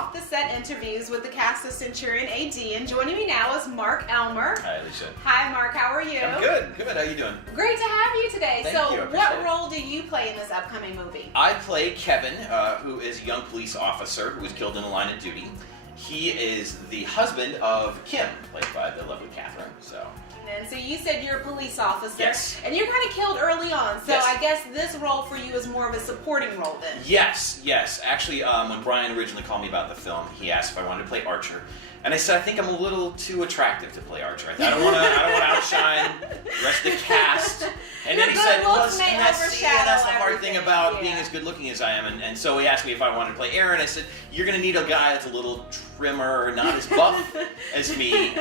off-the-set interviews with the cast of Centurion AD, and joining me now is Marc Elmer. Hi, Alicia. Hi, Marc. How are you? I'm good. Good. How you doing? Great to have you today. Thank so, you. what role do you play in this upcoming movie? I play Kevin, who is a young police officer who was killed in the line of duty. He is the husband of Kim, played by the lovely Catherine. And so you said you're a police officer. Yes. And you're kind of killed early on. So Yes. I guess this role for you is more of a supporting role then. Yes. Actually, when Brian originally called me about the film, he asked if I wanted to play Archer. And I said, I think I'm a little too attractive to play Archer. I don't want to outshine the rest of the cast. And then he said, plus, and that's the hard thing about being as good looking as I am. And so he asked me if I wanted to play Aaron. I said, you're going to need a guy that's a little trimmer, not as buff as me.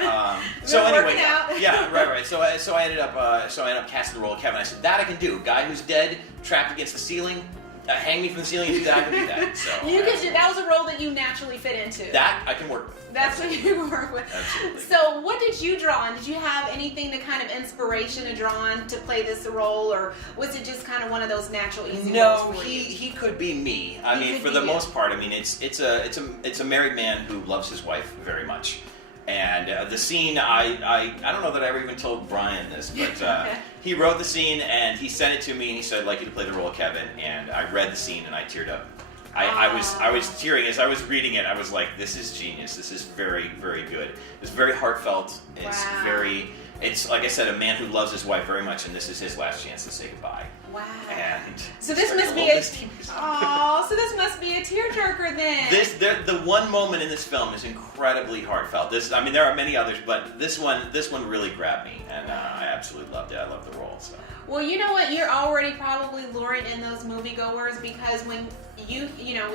So anyway, yeah, right. So I ended up casting the role of Kevin. I said, that I can do. Guy who's dead, trapped against the ceiling. Hang me from the ceiling and do that. I can do that. So that was a role that you naturally fit into. That I can work with. That's what you work with. Absolutely. So what did you draw on? Did you have anything to kind of inspiration to draw on to play this role, or was it just kind of one of those natural easy roles for you? He could be me. I mean, for the most part, I mean, it's a married man who loves his wife very much. And the scene, I don't know that I ever even told Brian this, but he wrote the scene and he sent it to me and he said, I'd like you to play the role of Kevin. And I read the scene and I teared up. I was tearing as I was reading it. I was like, this is genius. This is very, very good. It's very heartfelt. It's it's like I said, a man who loves his wife very much, and this is his last chance to say goodbye. Wow. And so this must be so this must be a tearjerker then. The one moment in this film is incredibly heartfelt. I mean, there are many others, but this one really grabbed me, and I absolutely loved it. I loved the role. So. Well, you know what? You're already probably luring in those moviegoers because when we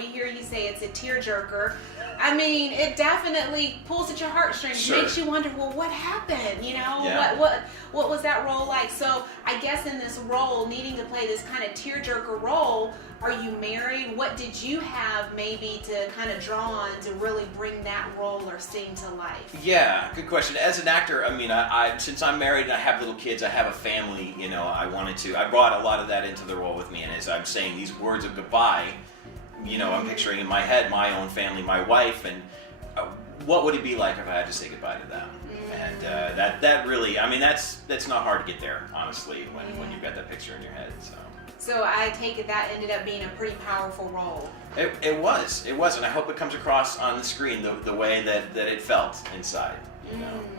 hear you say it's a tearjerker. I mean, it definitely pulls at your heartstrings. Sure. Makes you wonder, well, what happened? Yeah. What was that role like? So I guess in this role, needing to play this kind of tearjerker role, are you married? What did you have maybe to kind of draw on to really bring that role or scene to life? Yeah, good question. As an actor, I mean, I since I'm married and I have little kids, I have a family. I brought a lot of that into the role with me, and as I'm saying these words of goodbye. I'm picturing in my head my own family, my wife, and what would it be like if I had to say goodbye to them? And that really, I mean, that's not hard to get there, honestly, when you've got that picture in your head. So I take it that ended up being a pretty powerful role. It was, and I hope it comes across on the screen the way that it felt inside. I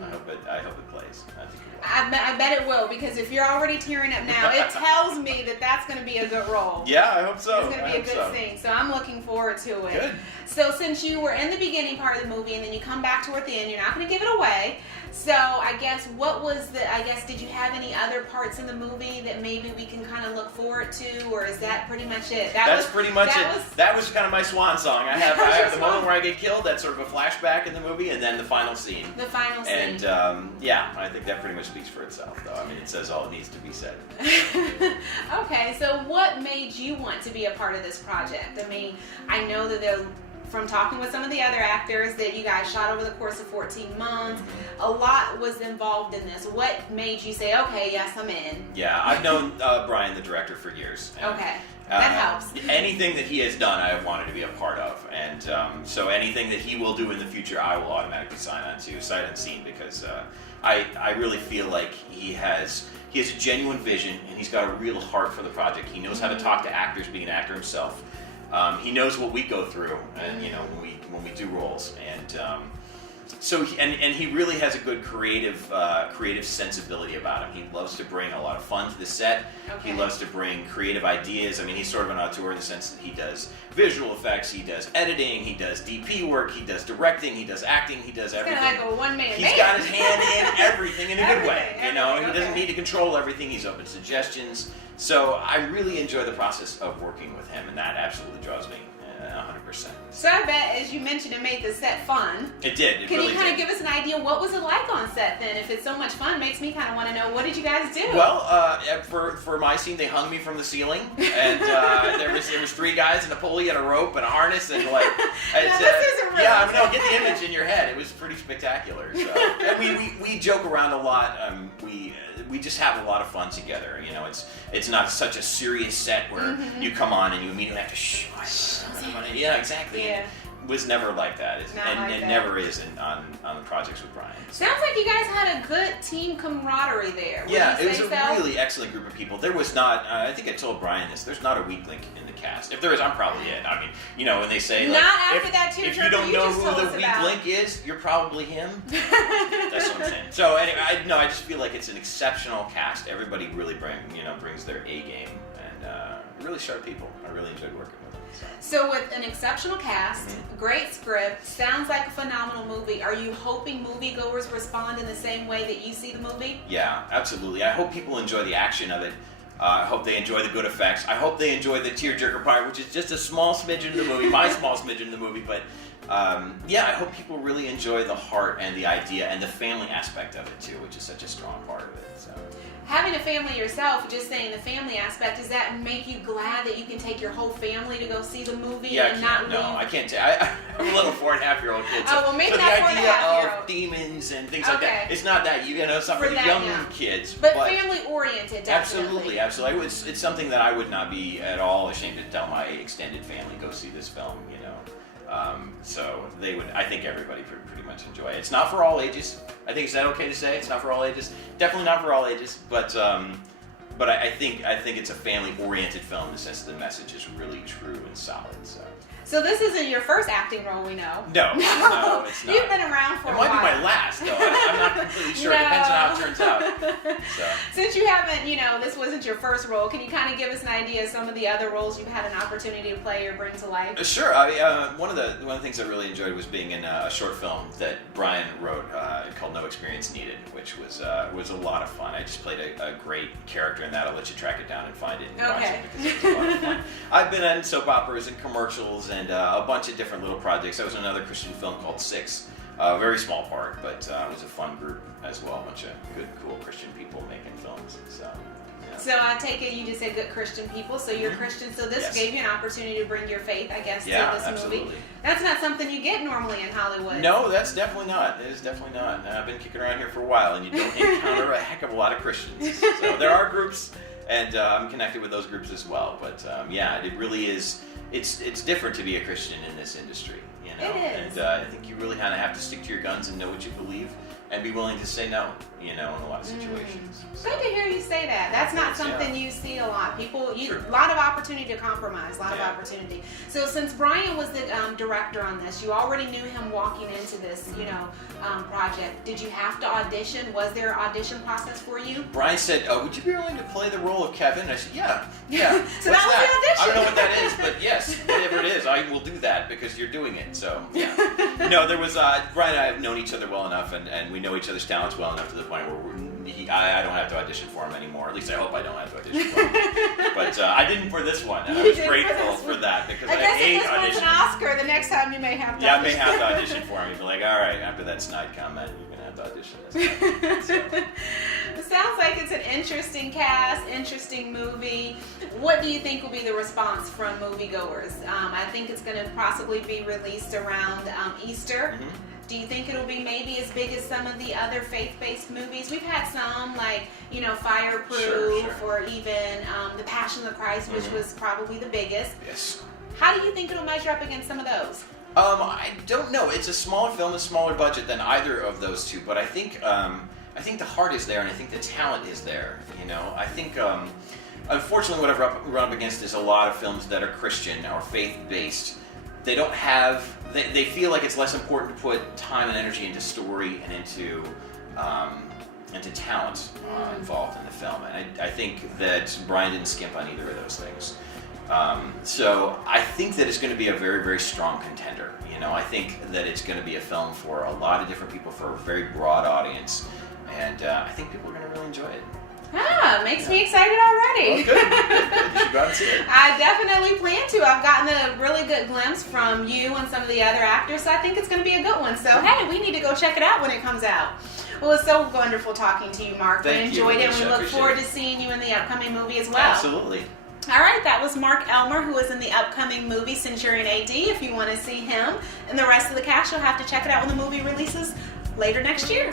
hope it plays. I think it will. I bet it will, because if you're already tearing up now, it tells me that that's going to be a good role. Yeah, I hope so. It's going to be a good scene, so I'm looking forward to it. Good. So since you were in the beginning part of the movie and then you come back toward the end, you're not going to give it away. So I guess did you have any other parts in the movie that maybe we can kind of look forward to, or is that pretty much it? That's pretty much it. That was kind of my swan song. I have the moment where I get killed. That's sort of a flashback in the movie, and then the final scene. The final scene. And I think that pretty much speaks for itself, though. I mean, it says all it needs to be said. Okay, so what made you want to be a part of this project? I mean, I know that from talking with some of the other actors that you guys shot over the course of 14 months, a lot was involved in this. What made you say, okay, yes, I'm in? Yeah, I've known Brian, the director, for years. And, okay, that helps. Anything that he has done, I have wanted to be a part of. And so anything that he will do in the future, I will automatically sign on to, sight unseen, because I really feel like he has a genuine vision, and he's got a real heart for the project. He knows how to talk to actors, being an actor himself. He knows what we go through, and when we do roles, and so he really has a good creative sensibility about him. He loves to bring a lot of fun to the set. Okay. He loves to bring creative ideas. I mean, he's sort of an auteur in the sense that he does visual effects, he does editing, he does DP work, he does directing, he does acting, he does everything. Kind of like a one-man band. He's got his hand in everything in a good way. He Okay. doesn't need to control everything. He's open to suggestions. So I really enjoy the process of working with him, and that absolutely draws me 100%. So I bet, as you mentioned, it made the set fun. It did. Can you kind of give us an idea, what was it like on set then? If it's so much fun, makes me kind of want to know, what did you guys do? Well, for my scene, they hung me from the ceiling, and there was 3 guys and a pulley and a rope and a harness, and like this isn't real. Yeah, I mean, no, get the image in your head. It was pretty spectacular. So and we joke around a lot. We just have a lot of fun together. It's not such a serious set where you come on and you immediately have to shh. Yeah, exactly. Yeah. was never like that, and never is on the projects with Brian. Sounds like you guys had a good team camaraderie there. Yeah, it was a really excellent group of people. There was not, I think I told Brian this, there's not a weak link in the cast. If there is, I'm probably it. I mean, you know, when they say, like, not after that if you don't know who the weak link is, you're probably him. That's what I'm saying. So anyway, I just feel like it's an exceptional cast. Everybody really brings their A game, and really sharp people. I really enjoyed working with them. So with an exceptional cast, great script, sounds like a phenomenal movie. Are you hoping moviegoers respond in the same way that you see the movie? Yeah, absolutely. I hope people enjoy the action of it. I hope they enjoy the good effects. I hope they enjoy the tearjerker part, which is just a small smidgen in the movie, my small smidgen in the movie. But I hope people really enjoy the heart and the idea and the family aspect of it too, which is such a strong part of it. So. Having a family yourself, just saying the family aspect, does that make you glad that you can take your whole family to go see the movie and not leave? I can't. I'm a little 4.5-year-old kid. So, maybe so not the idea 4.5-year-old. of demons and things like that, it's not that. Something for the young kids. But family-oriented, definitely. Absolutely. It's something that I would not be at all ashamed to tell my extended family, go see this film, so they would. I think everybody pretty much enjoy it. It's not for all ages. I think, is that okay to say? It's not for all ages. Definitely not for all ages. But I think it's a family-oriented film in the sense that the message is really true and solid. So this isn't your first acting role, we know. No, it's not. You've been around for a while. It might be my last, though. I'm not completely sure. It depends on how it turns out. So. Since you haven't, this wasn't your first role, can you kind of give us an idea of some of the other roles you've had an opportunity to play or bring to life? Sure. One of the things I really enjoyed was being in a short film that Brian wrote called No Experience Needed, which was a lot of fun. I just played a great character in that. I'll let you track it down and find it and watch it because it was a lot of fun. I've been in soap operas and commercials and a bunch of different little projects. I was in another Christian film called Six. A very small part, but it was a fun group as well. A bunch of good, cool Christian people making films. So I take it you just said good Christian people, so you're Christian, so this gave you an opportunity to bring your faith, I guess, to this absolutely. movie. That's not something you get normally in Hollywood. No, that's definitely not. It is definitely not. I've been kicking around here for a while, and you don't encounter a heck of a lot of Christians. So there are groups, and I'm connected with those groups as well. But it really is. It's different to be a Christian in this industry, It is. And I think you really kind of have to stick to your guns and know what you believe, and be willing to say no, in a lot of situations. So. Good to hear you say that. That's not something you see a lot. A lot of opportunity to compromise, a lot of opportunity. So since Brian was the director on this, you already knew him walking into this, project. Did you have to audition? Was there an audition process for you? Brian said, would you be willing to play the role of Kevin? And I said, yeah. So that was the audition. I don't know what that is, but yes, whatever it is, I will do that because you're doing it. So, yeah. No, there was, Brian and I have known each other well enough, and we know each other's talents well enough to the point where I don't have to audition for him anymore. At least I hope I don't have to audition for him. But I didn't for this one, and I was grateful for that because I hate auditioning. I guess if this one's an Oscar, the next time you may have to audition. Yeah, I may have to audition for him. You'd be like, all right, after that snide comment, you're going to have to audition this time. It sounds like it's an interesting cast, interesting movie. What do you think will be the response from moviegoers? I think it's going to possibly be released around Easter. Mm-hmm. Do you think it'll be maybe as big as some of the other faith-based movies? We've had some like, Fireproof or even The Passion of the Christ, which was probably the biggest. Yes. How do you think it'll measure up against some of those? I don't know. It's a smaller film, a smaller budget than either of those two, but I think the heart is there, and I think the talent is there. I think unfortunately what I've run up against is a lot of films that are Christian or faith-based. They don't have. They feel like it's less important to put time and energy into story and into talent involved in the film. And I think that Brian didn't skimp on either of those things. So I think that it's going to be a very, very strong contender. I think that it's going to be a film for a lot of different people, for a very broad audience, and I think people are going to really enjoy it. Makes me excited already. Oh, good. You should go out and see it. I definitely plan to. I've gotten a really good glimpse from you and some of the other actors, so I think it's going to be a good one. So, hey, we need to go check it out when it comes out. Well, it's so wonderful talking to you, Marc. We enjoyed it, and we look forward to seeing you in the upcoming movie as well. Absolutely. All right, that was Marc Elmer, who is in the upcoming movie Centurion AD. If you want to see him and the rest of the cast, you'll have to check it out when the movie releases later next year.